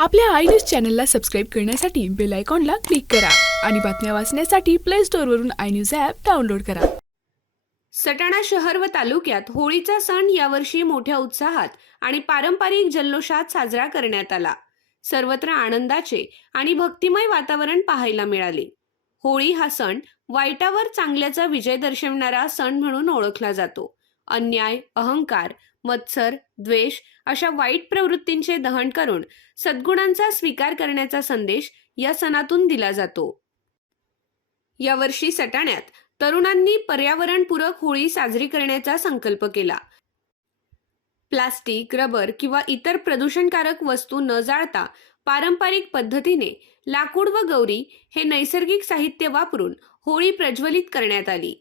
आपल्या I news चॅनलला subscribe करण्यासाठी बेल आयकॉनला क्लिक करा आणि बातम्या वाचण्यासाठी प्ले स्टोअरवरून आय न्यूज ॲप डाउनलोड करा। सटाणा शहर व तालुक्यात होळीचा सण यावर्षी मोठ्या उत्साहात आणि पारंपरिक जल्लोषात साजरा करण्यात आला। सर्वत्र आनंदाचे आणि भक्तिमय वातावरण पाहायला मिळाले। होळी हा सण वाईटावर चांगल्याचा विजय दर्शवणारा सण म्हणून ओळखला जातो। अन्याय, अहंकार, मत्सर, द्वेष अशा वाईट प्रवृत्तींचे दहन करून सद्गुणांचा स्वीकार करण्याचा संदेश या सणातून दिला जातो। यावर्षी सटाण्यात तरुणांनी पर्यावरणपूरक होळी साजरी करण्याचा संकल्प केला। प्लास्टिक, रबर किंवा इतर प्रदूषणकारक वस्तू न जाळता पारंपरिक पद्धतीने लाकूड व गौरी हे नैसर्गिक साहित्य वापरून होळी प्रज्वलित करण्यात आली।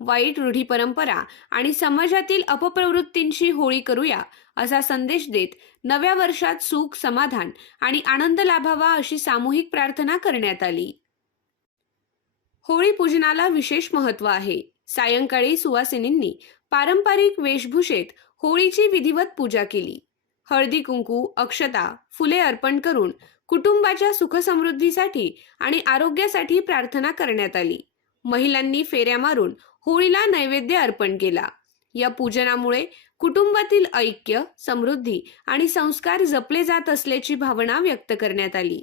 वाईट रूढी परंपरा आणि समाजातील अपप्रवृत्तींची होळी करूया असा संदेश देत नव्या वर्षात सुख, समाधान आणि आनंद लाभावा अशी सामूहिक प्रार्थना करण्यात आली। होळी पूजनाला विशेष महत्त्व आहे। सायंकाळी सुवासिनींनी पारंपरिक वेशभूषेत होळीची विधिवत पूजा केली। हळदी कुंकू, अक्षता, फुले अर्पण करून कुटुंबाच्या सुखसमृद्धीसाठी आणि आरोग्यासाठी प्रार्थना करण्यात आली। महिलांनी फेऱ्या मारून होळीला नैवेद्य अर्पण केला। या पूजनामुळे कुटुंबातील ऐक्य, समृद्धी आणि संस्कार जपले जात असल्याची भावना व्यक्त करण्यात आली।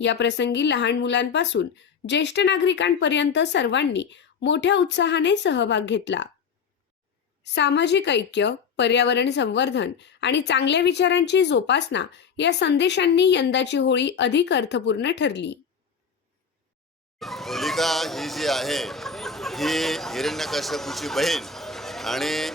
या प्रसंगी लहान मुलांपासून ज्येष्ठ नागरिकांपर्यंत सर्वांनी मोठ्या उत्साहाने सहभाग घेतला। सामाजिक ऐक्य, पर्यावरण संवर्धन आणि चांगल्या विचारांची जोपासना या संदेशांनी यंदाची होळी अधिक अर्थपूर्ण ठरली। होलिका ही जी आहे ही हिरण्यकश्यपूची बहीण आणि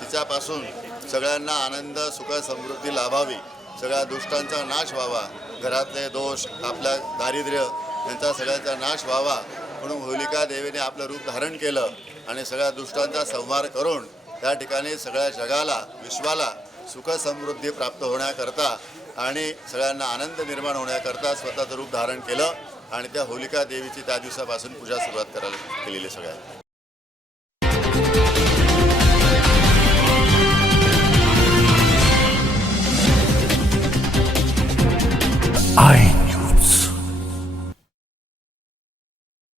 तिच्यापासून सगळ्यांना आनंद, सुख, समृद्धी लाभावी, सगळ्या दुष्टांचा नाश व्हावा, घरातले दोष, आपल्या दारिद्र्य यांचा सगळ्यांचा नाश व्हावा म्हणून होलिका देवीने आपलं रूप धारण केलं आणि सगळ्या दुष्टांचा संहार करून त्या ठिकाणी सगळ्या जगाला, विश्वाला सुख समृद्धी प्राप्त होण्याकरता आणि सगळ्यांना आनंद निर्माण होण्याकरता स्वतःचं रूप धारण केलं आणि त्या होलिका देवीची त्या दिवसापासून पूजा सुरुवात करायला केलेली सगळ्यांनी।